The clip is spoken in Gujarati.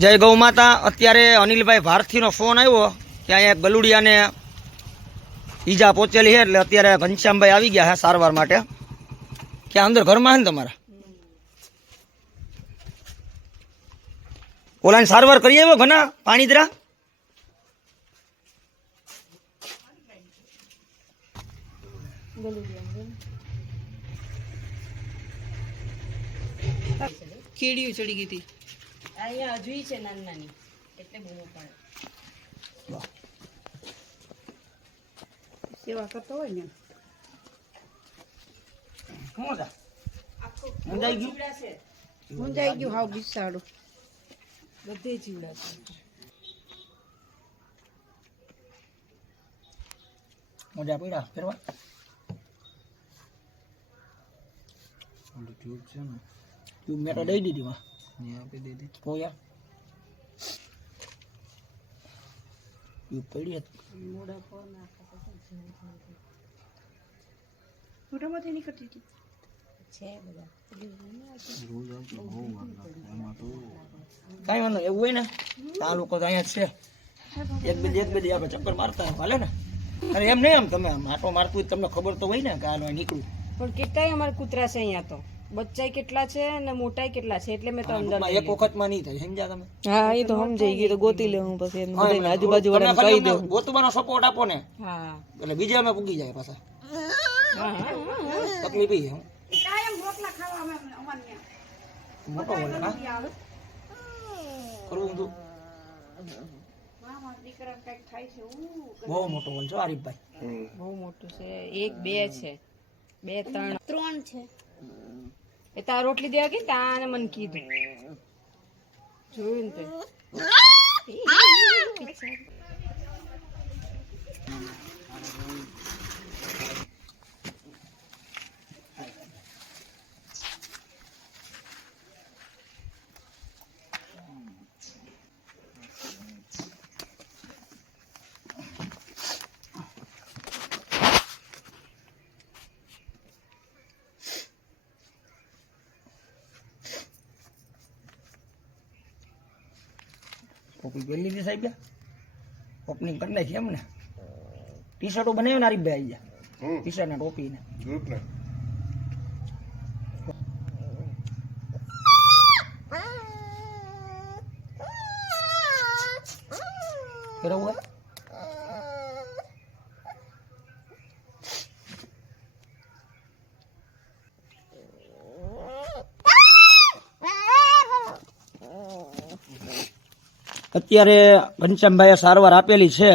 જય ગૌ માતા। અત્યારે અનિલભાઈ ભારથીનો ફોન આવ્યો કે અહીંયા ગલુડિયાને ઈજા પહોંચેલી છે, એટલે અત્યારે ઘનશ્યામભાઈ આવી ગયા છે સારવાર માટે। ક્યાં અંદર ઘરમાં છે ને તમારા? ઓલાની સારવાર કરી આવ્યો ઘણા પાણીદરા? કીડીઓ ચડી ગઈ હતી અહીંયા હજુ છે નાની નાની એટલે બહુ પણ સેવા કરતો હોય ને મુંજાઈ ગયું હાવ બિસાડું બધે જીવડા છે। મોજા પડ્યા ફેરવા ટ્યુબ છે ને, ટ્યુબ મેં તો દઈ દીધી માં આપી દીધી કોયા ટ્યુબ પડી હતી મોડા પર મોટામાંથી નીકળતી હતી છે બધા કાંઈ વાંધો એવું હોય ને આ લોકો તો અહીંયા જ છે। એક બે દી આપણે ચક્કર મારતા હાલે ને। અરે એમ નહીં, આમ તમે માટો મારતું હોય તમને ખબર તો હોય ને કે આ નીકળું। પણ કેટલાય અમારે કૂતરા છે અહીંયા તો, બચ્ચાય કેટલા છે અને મોટાય કેટલા છે, એટલે મેં તો અંદર એક વખતમાં નહીં થાય, સમજ્યા તમે? હા એ તો સમજાઈ ગઈ, તો ગોતી લે હું પછી બધાને આજુબાજુ વાળાને કહી દઉં। ગોતવાનો સપોર્ટ આપો ને હા એટલે બીજા અમે પૂગી જાય પાછા। તકલીફ એ હું મોટો બોલે હા કરવું તું બહુ મોટો બોલ છો આરીફભાઈ, બહુ મોટું છે। એક બે છે, બે ત્રણ છે। એ તાર રોટલી દેવા ગઈ તાને મને કીધું, જોયું ને તે ટોપી પહેરી લીધી સાહેબ, ઓપનિંગ કરી નાખી એમ ને? ટી શર્ટો બનાવ્યો ને આરીફભાઈ આવી ગયા, ટી શર્ટ ને ટોપી ને બરાબર। અત્યારે ઘનશ્યામભાઈએ સારવાર આપેલી છે।